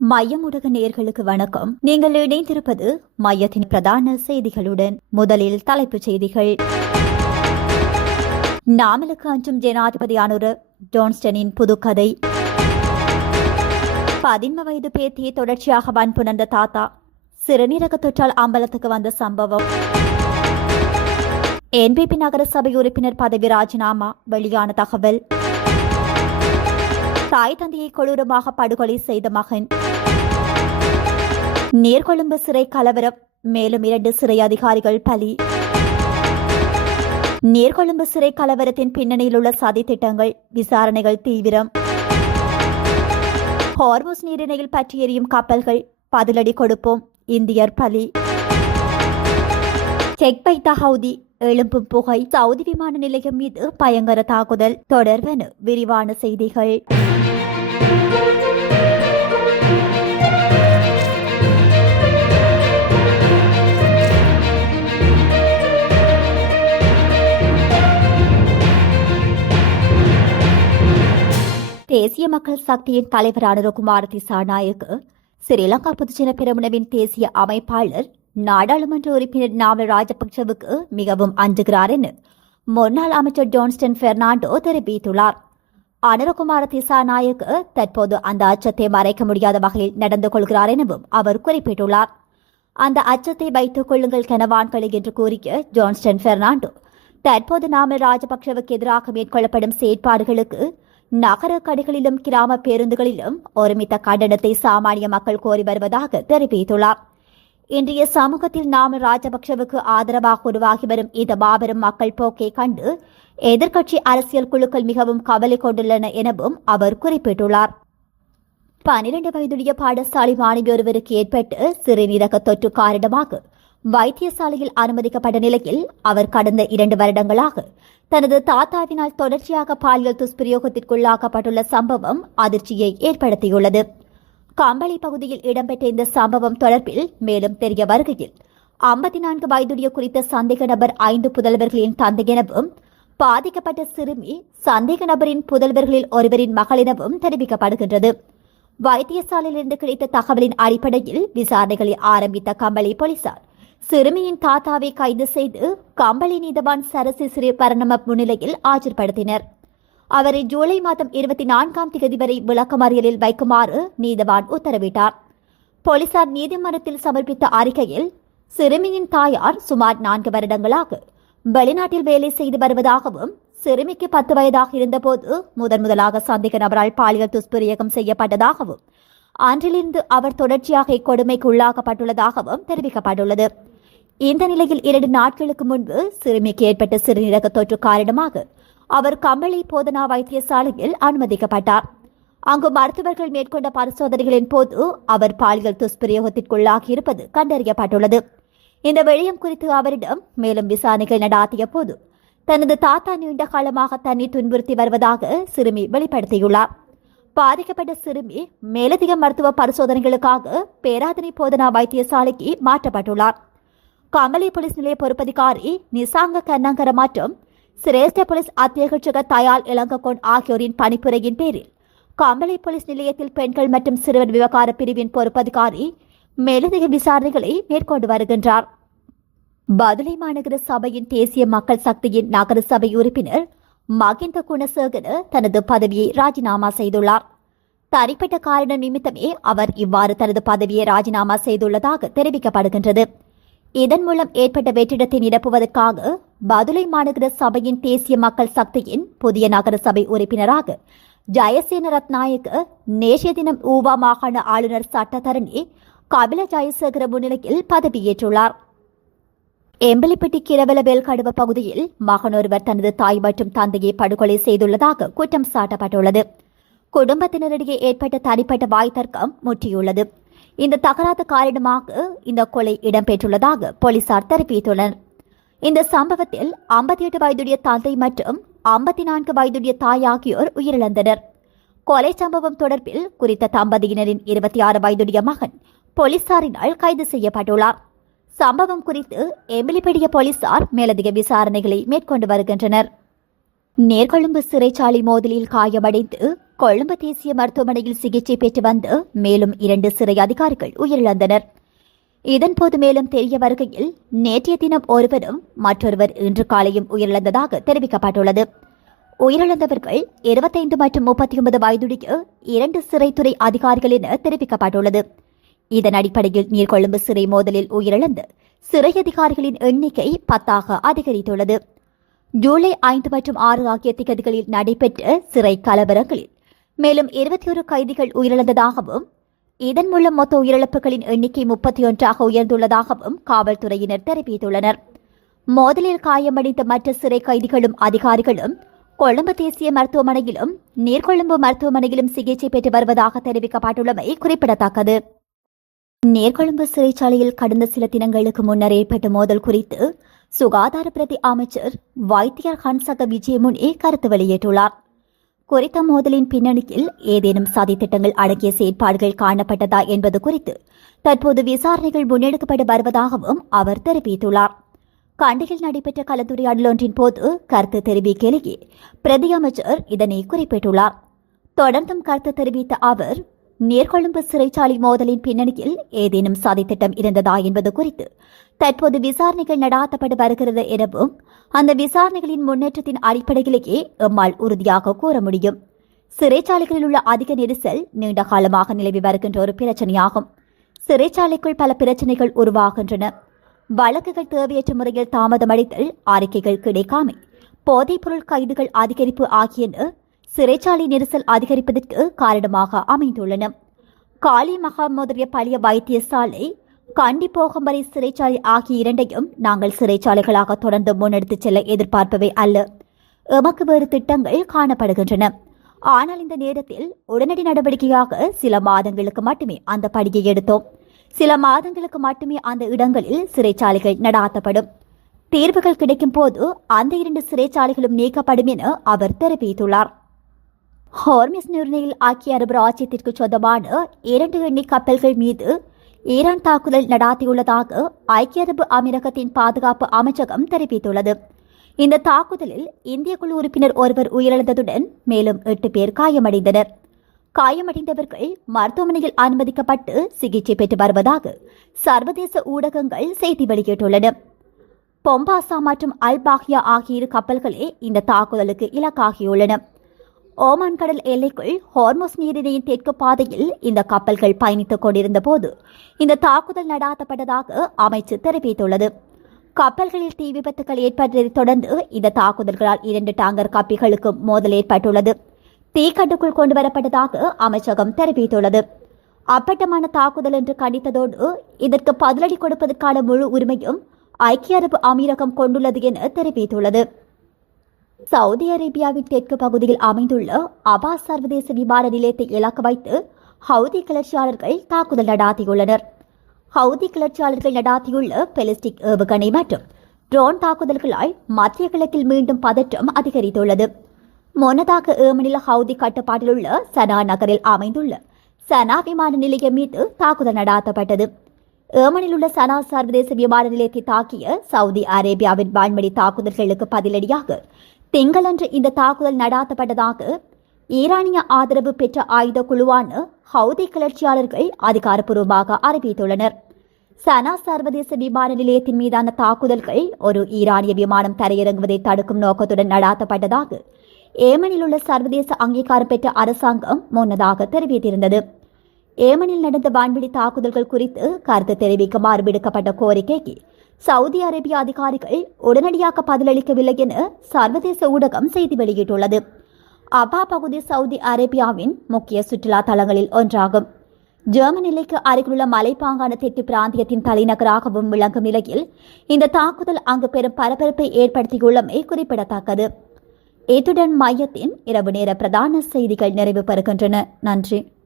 மையம் ஊடக நேயர்களுக்கு வணக்கம். நீங்கள் இணைந்திருப்பது மையத்தின் பிரதான செய்திகளுடன். முதலில் தலைப்புச் செய்திகள். நாமலுக்கு அஞ்சும் ஜனாதிபதியானொரு ஜோன்ஸ்டனின் புதுக்கதை. 11 வயது பேத்தியை தொடர்ச்சியாக வன்புணர்ந்த தாத்தா. சிறுநீரக தொற்றால் அம்பலத்துக்கு வந்த சம்பவம். என்பிபி நகர சபை உறுப்பினர் பதவி ராஜினாமா வெளியான தகவல். தாய் தந்தையை கொடூரமாக படுகொலை செய்த மகன். நீர்கொழும்பு சிறை கலவரம், மேலும் 2 சிறை அதிகாரிகள் பலி. நீர்கொழும்பு சிறை கலவரத்தின் பின்னணியில் உள்ள சதி திட்டங்கள், விசாரணைகள் தீவிரம். ஹார்முஸ் நீரிணையில் பற்றி எரியும் கப்பல்கள், பதிலடி கொடுப்போம், இந்தியர் பலி. செக் பைத்தா ஹவுதி, எழும்பும் புகை, சவுதி விமான நிலையம் மீது பயங்கர தாக்குதல் தொடர்பென விரிவான செய்திகள். தேசிய மக்கள் சக்தியின் தலைவர் அனுரகுமார திசாநாயக்க, ஸ்ரீலங்கா பொதுஜன பெரமுனவின் தேசிய அமைப்பாளர், நாடாளுமன்ற உறுப்பினர் நாமல் ராஜபக்சவுக்கு மிகவும் அஞ்சுகிறார் என முன்னாள் அமைச்சர் ஜோன்ஸ்டன் பெர்னாண்டோ தெரிவித்துள்ளார். அனுரகுமார திசாநாயக்க தற்போது அந்த அச்சத்தை மறைக்க முடியாத வகையில் நடந்து கொள்கிறார் எனவும் அவர் குறிப்பிட்டுள்ளார். அந்த அச்சத்தை வைத்துக் கொள்ளுங்கள் கனவான்களை என்று கூறிய ஜோன்ஸ்டன் பெர்னாண்டோ, தற்போது நாமல் ராஜபக்சவுக்கு எதிராக மேற்கொள்ளப்படும் செயற்பாடுகளுக்கு நகர கடைகளிலும் கிராம பேருந்துகளிலும் ஒருமித்த கண்டனத்தை சாமானிய மக்கள் கோரி வருவதாக தெரிவித்துள்ளார். இன்றைய சமூகத்தில் நாமல் ராஜபக்சவுக்கு ஆதரவாக உருவாகி வரும் இந்த மாபெரும் மக்கள் போக்கை கண்டு எதிர்க்கட்சி அரசியல் குழுக்கள் மிகவும் கவலை கொண்டுள்ளன எனவும் அவர் குறிப்பிட்டுள்ளார். 12 வயதுடைய பாடசாலை மாணவி ஒருவருக்கு ஏற்பட்டு சிறுநீரக தொற்று காரணமாக வைத்தியசாலையில் அனுமதிக்கப்பட்ட நிலையில் அவர் கடந்த 2 வருடங்களாக தனது தாத்தாவினால் தொடர்ச்சியாக பாலியல் துஷ்பிரயோகத்திற்குள்ளாக்கப்பட்டுள்ள சம்பவம் அதிர்ச்சியை ஏற்படுத்தியுள்ளது. கம்பளி பகுதியில் இடம்பெற்ற இந்த சம்பவம் தொடர்பில் மேலும் தெரிய வருகையில் 54 வயதுடைய குறித்த சந்தேக நபர் 5 புதல்வர்களின் தந்தை எனவும் பாதிக்கப்பட்ட சிறுமி சந்தேக நபரின் புதல்வர்களில் ஒருவரின் மகள் எனவும் தெரிவிக்கப்படுகின்றது. வைத்தியசாலையிலிருந்து கிடைத்த தகவலின் அடிப்படையில் விசாரணைகளை ஆரம்பித்த கம்பளி போலீசார் சிறுமியின் தாத்தாவை கைது செய்து கம்பளி நீதவான் சரசி ஸ்ரீ பரணம முன்னிலையில் ஆஜர்படுத்தினர். அவரை ஜூலை மாதம் 24ஆம் தேதி வரை விளக்கமறியலில் வைக்குமாறு நீதவான் உத்தரவிட்டார். போலீசார் நீதிமன்றத்தில் சமர்ப்பித்த அறிக்கையில் சிறுமியின் தாயார் சுமார் 4 வருடங்களாக வெளிநாட்டில் வேலை செய்து வருவதாகவும், சிறுமிக்கு 10 வயதாக இருந்தபோது முதலாக சந்தேக நபரால் பாலியல் துஷ்பிரயோகம் செய்யப்பட்டதாகவும், அன்றிலிருந்து அவர் தொடர்ச்சியாக இக்கொடுமைக்கு உள்ளாக்கப்பட்டுள்ளதாகவும் தெரிவிக்கப்பட்டுள்ளது. இந்த நிலையில் 2 நாட்களுக்கு முன்பு சிறுமிக்கு ஏற்பட்ட சிறுநீரக தொற்று காரணமாக அவர் கம்பளி போதனா வைத்தியசாலையில் அனுமதிக்கப்பட்டார். அங்கு மருத்துவர்கள் மேற்கொண்ட பரிசோதனைகளின் போது அவர் பாலியல் துஷ்பிரயோகத்திற்குள்ளாகி இருப்பது கண்டறியப்பட்டுள்ளது. இந்த விடயம் குறித்து அவரிடம் மேலும் விசாரணைகள் நடாத்திய போது தனது தாத்தா நீண்ட காலமாக தன்னை துன்புறுத்தி வருவதாக சிறுமி வெளிப்படுத்தியுள்ளார். பாதிக்கப்பட்ட சிறுமி மேலதிக மருத்துவ பரிசோதனைகளுக்காக பேராதனை போதனா வைத்தியசாலைக்கு மாற்றப்பட்டுள்ளார். கம்பளி போலீஸ் நிலைய பொறுப்பதிகாரி நிசாங்க கண்ணங்கர மற்றும் சிரேஷ்ட போலீஸ் அத்தியட்சக தயால் இளங்ககோன் ஆகியோரின் பணிப்புரையின் பேரில் கம்பளி போலீஸ் நிலையத்தில் பெண்கள் மற்றும் சிறுவர் விவகார பிரிவின் பொறுப்பதிகாரி மேலதிக விசாரணைகளை மேற்கொண்டு வருகின்றார். பதுளை மாநகர சபையின் தேசிய மக்கள் சக்தியின் நகர சபை உறுப்பினர் மகிந்த குணசேகர தனது பதவியை ராஜினாமா செய்துள்ளார். தனிப்பட்ட காரணம் நிமித்தமே அவர் இவ்வாறு தனது பதவியை ராஜினாமா செய்துள்ளதாக தெரிவிக்கப்படுகின்றது. இதன் மூலம் ஏற்பட்ட வெற்றிடத்தை நிரப்புவதற்காக பதுளை மாநகர சபையின் தேசிய மக்கள் சக்தியின் புதிய நகர சபை உறுப்பினராக ஜயசேன ரத்நாயக்க நேஷிய தினம் ஊவா மாகாண ஆளுநர் சட்டத்தரணி கபில ஜயசேகர முன்னிலையில் பதவியேற்றுள்ளார். எம்பலிப்பட்டி கிரவலவேல் கடுவ பகுதியில் மகன் ஒருவர் தனது தாய் மற்றும் தந்தையை படுகொலை செய்துள்ளதாக குற்றம் சாட்டப்பட்டுள்ளது. குடும்பத்தினரிடையே ஏற்பட்ட தனிப்பட்ட வாய் தர்க்கம் முற்றியுள்ளது. இந்த தகராறு காரணமாக இந்த கொலை இடம்பெற்றுள்ளதாக போலீசார் தெரிவித்துள்ளனர். இந்த சம்பவத்தில் 58 வயதுடைய தந்தை மற்றும் 54 வயதுடைய தாய் ஆகியோர் உயிரிழந்தனர். கொலை சம்பவம் தொடர்பில் குறித்த தம்பதியினரின் 26 வயதுடைய மகன் போலீசாரினால் கைது செய்யப்பட்டுள்ளார். சம்பவம் குறித்து எம்பிலிப்படிய போலீசார் மேலதிக விசாரணைகளை மேற்கொண்டு வருகின்றனர். நேர்கொழும்பு சிறைச்சாலை மோதலில் காயமடைந்து கொழும்பு தேசிய மருத்துவமனையில் சிகிச்சை பெற்று வந்த மேலும் 2 சிறை அதிகாரிகள் உயிரிழந்தனர். இதன்போது மேலும் தெரிய வருகையில் நேற்றைய தினம் ஒருவரும் மற்றொருவர் இன்று காலையும் உயிரிழந்ததாக தெரிவிக்கப்பட்டுள்ளது. உயிரிழந்தவர்கள் 25 மற்றும் 39 வயதுடைய 2 சிறைத்துறை அதிகாரிகள் என தெரிவிக்கப்பட்டுள்ளது. இதன் அடிப்படையில் நீர்கொழும்பு சிறை மோதலில் உயிரிழந்த சிறை அதிகாரிகளின் எண்ணிக்கை 10ஆக அதிகரித்துள்ளது. ஜூலை 5 மற்றும் 6 ஆகிய திகதிகளில் நடைபெற்ற சிறை கலவரங்களில் மேலும் 21 கைதிகள் உயிரிழந்ததாகவும் இதன் மூலம் மொத்த உயிரிழப்புகளின் எண்ணிக்கை 31ஆக உயர்ந்துள்ளதாகவும் காவல்துறையினர் தெரிவித்துள்ளனர். மோதலில் காயமடைந்த மற்ற சிறை கைதிகளும் அதிகாரிகளும் கொழும்பு தேசிய மருத்துவமனையிலும் நீர்கொழும்பு மருத்துவமனையிலும் சிகிச்சை பெற்று வருவதாக தெரிவிக்கப்பட்டுள்ளமை குறிப்பிடத்தக்கது. நீர்கொழும்பு சிறைச்சாலையில் கடந்த சில தினங்களுக்கு முன்னர் ஏற்பட்ட மோதல் குறித்து சுகாதார பிரதி அமைச்சர் வைத்தியர் ஹன்சக விஜயமுனி கருத்து வெளியிட்டுள்ளார். குறித்த மோதலின் பின்னணியில் ஏதேனும் சதித்திட்டங்கள் அடங்கிய செயற்பாடுகள் காணப்பட்டதா என்பது குறித்து தற்போது விசாரணைகள் முன்னெடுக்கப்பட்டு வருவதாகவும் அவர் தெரிவித்துள்ளார். கண்டியில் நடைபெற்ற கலந்துரையாடல் ஒன்றின் போது கருத்து தெரிவிக்கையிலேயே பிரதி அமைச்சர் இதனை குறிப்பிட்டுள்ளார். தொடர்ந்தும் கருத்து தெரிவித்த அவர், நீர்கொழும்பு சிறைச்சாலை மோதலின் பின்னணியில் ஏதேனும் சதித்திட்டம் இருந்ததா என்பது குறித்து தற்போது விசாரணைகள் நடாத்தப்பட்டு வருகிறது எனவும் அந்த விசாரணைகளின் முன்னேற்றத்தின் அடிப்படையிலேயே எம்மால் உறுதியாக கூற முடியும். சிறைச்சாலைகளில் உள்ள அதிக நெரிசல் நீண்ட காலமாக நிலவி வருகின்ற ஒரு பிரச்சனையாகும். சிறைச்சாலைக்குள் பல பிரச்சனைகள் உருவாகின்றன. வழக்குகள் தேவையற்ற முறையில் தாமதமடைதல், அறிக்கைகள் கிடைக்காமை, போதைப்பொருள் கைதுகள் அதிகரிப்பு ஆகியன சிறைச்சாலை நெரிசல் அதிகரிப்பதற்கு காரணமாக அமைந்துள்ளன. காலி மகாமோதரிய பழைய வைத்தியசாலை, கண்டி போகும் வரை சிறைச்சாலை ஆகிய இரண்டையும் நாங்கள் சிறைச்சாலைகளாக தொடர்ந்து முன்னெடுத்துச் செல்ல எதிர்பார்ப்பவை அல்ல. எமக்கு வேறு திட்டங்கள் காணப்படுகின்றன. ஆனால் இந்த நேரத்தில் உடனடி நடவடிக்கையாக சில மாதங்களுக்கு மட்டுமே அந்த படியை எடுத்தோம். சில மாதங்களுக்கு மட்டுமே அந்த இடங்களில் சிறைச்சாலைகள் நடாத்தப்படும். தீர்வுகள் கிடைக்கும் போது அந்த 2 சிறைச்சாலைகளும் நீக்கப்படும் என அவர் தெரிவித்துள்ளார். ஹோர்மிஸ் நீர்நிலையில் ஐக்கிய அரபு ராஜ்யத்திற்கு சொந்தமான 2 எண்ணெய் கப்பல்கள் மீது ஈரான் தாக்குதல் நடாத்தியுள்ளதாக ஐக்கிய அரபு அமீரகத்தின் பாதுகாப்பு அமைச்சகம் தெரிவித்துள்ளது. இந்த தாக்குதலில் இந்திய குழு உறுப்பினர் ஒருவர் உயிரிழந்ததுடன் மேலும் 8 பேர் காயமடைந்தனர். காயமடைந்தவர்கள் மருத்துவமனையில் அனுமதிக்கப்பட்டு சிகிச்சை பெற்று வருவதாக சர்வதேச ஊடகங்கள் செய்தி வெளியிட்டுள்ளன. பொம்பாசா மற்றும் அல் பாஹியா ஆகிய 2 கப்பல்களே இந்த தாக்குதலுக்கு இலக்காகியுள்ளன. ஓமான் கடல் எல்லைக்குள் ஹோர்முஸ் நீரிணையின் தெற்கு பாதையில் இந்த கப்பல்கள் பயணித்துக் கொண்டிருந்த போது இந்த தாக்குதல் நடாத்தப்பட்டதாக அமைச்சு தெரிவித்துள்ளது. கப்பல்களில் தீ விபத்துகள் ஏற்பட்டதை தொடர்ந்து இந்த தாக்குதல்களால் 2 டாங்கர் கப்பிகளுக்கு மோதல் ஏற்பட்டுள்ளது. தீக்கட்டுக்குள் கொண்டுவரப்பட்டதாக அமைச்சகம் தெரிவித்துள்ளது. அப்பட்டமான தாக்குதல் என்று கண்டித்ததோடு இதற்கு பதிலடி கொடுப்பதற்கான முழு உரிமையும் ஐக்கிய அரபு அமீரகம் கொண்டுள்ளது என தெரிவித்துள்ளது. சவுதி அரேபியாவின் தெற்கு பகுதியில் அமைந்துள்ள அபாஸ் சர்வதேச விமான நிலையத்தை இலக்கு வைத்து ஹவுதி கிளர்ச்சியாளர்கள் தாக்குதல் நடாத்தியுள்ளனர். ஹவுதி கிளர்ச்சியாளர்கள் நடாத்தியுள்ள பெலிஸ்டிக் ஏவுகணை மற்றும் ட்ரோன் தாக்குதல்களால் மத்திய கிழக்கில் மீண்டும் பதற்றம் அதிகரித்துள்ளது. முன்னதாக ஏமனில் ஹவுதி கட்டுப்பாட்டில் உள்ள சனா நகரில் அமைந்துள்ள சனா விமான நிலையம் மீது தாக்குதல் நடாத்தப்பட்டது. ஏமனில் உள்ள சனா சர்வதேச விமான நிலையத்தை தாக்கிய சவுதி அரேபியாவின் வான்வழி தாக்குதல்களுக்கு பதிலடியாக திங்களன்று இந்த தாக்குதல் நடாத்தப்பட்டதாக ஈரானிய ஆதரவு பெற்ற ஆயுத குழுவான ஹவுதி கிளர்ச்சியாளர்கள் அதிகாரப்பூர்வமாக அறிவித்துள்ளனர். சனா சர்வதேச விமான நிலையத்தின் மீதான தாக்குதல்கள் ஒரு ஈரானிய விமானம் தரையிறங்குவதை தடுக்கும் நோக்கத்துடன் நடாத்தப்பட்டதாக ஏமனில் உள்ள சர்வதேச அங்கீகாரம் பெற்ற அரசாங்கம் முன்னதாக தெரிவித்திருந்தது. ஏமனில் நடந்த வான்வெளி தாக்குதல்கள் குறித்து கருத்து தெரிவிக்குமாறு விடுக்கப்பட்ட கோரிக்கைக்கு சவுதி அரேபிய அதிகாரிகள் உடனடியாக பதிலளிக்கவில்லை என சர்வதேச ஊடகம் செய்தி வெளியிட்டுள்ளது. அபா பகுதி சவுதி அரேபியாவின் முக்கிய சுற்றுலா தலங்களில் ஒன்றாகும். ஜெர்மன் எல்லைக்கு அருகிலுள்ள மலைப்பாங்கான தெற்கு பிராந்தியத்தின் தலைநகராகவும் விளங்கும் நிலையில் இந்த தாக்குதல் அங்கு பெரும் பரபரப்பை ஏற்படுத்தியுள்ளமை குறிப்பிடத்தக்கது. இத்துடன் மையத்தின் இரவு நேர பிரதான செய்திகள் நிறைவு பெறுகின்றன. நன்றி.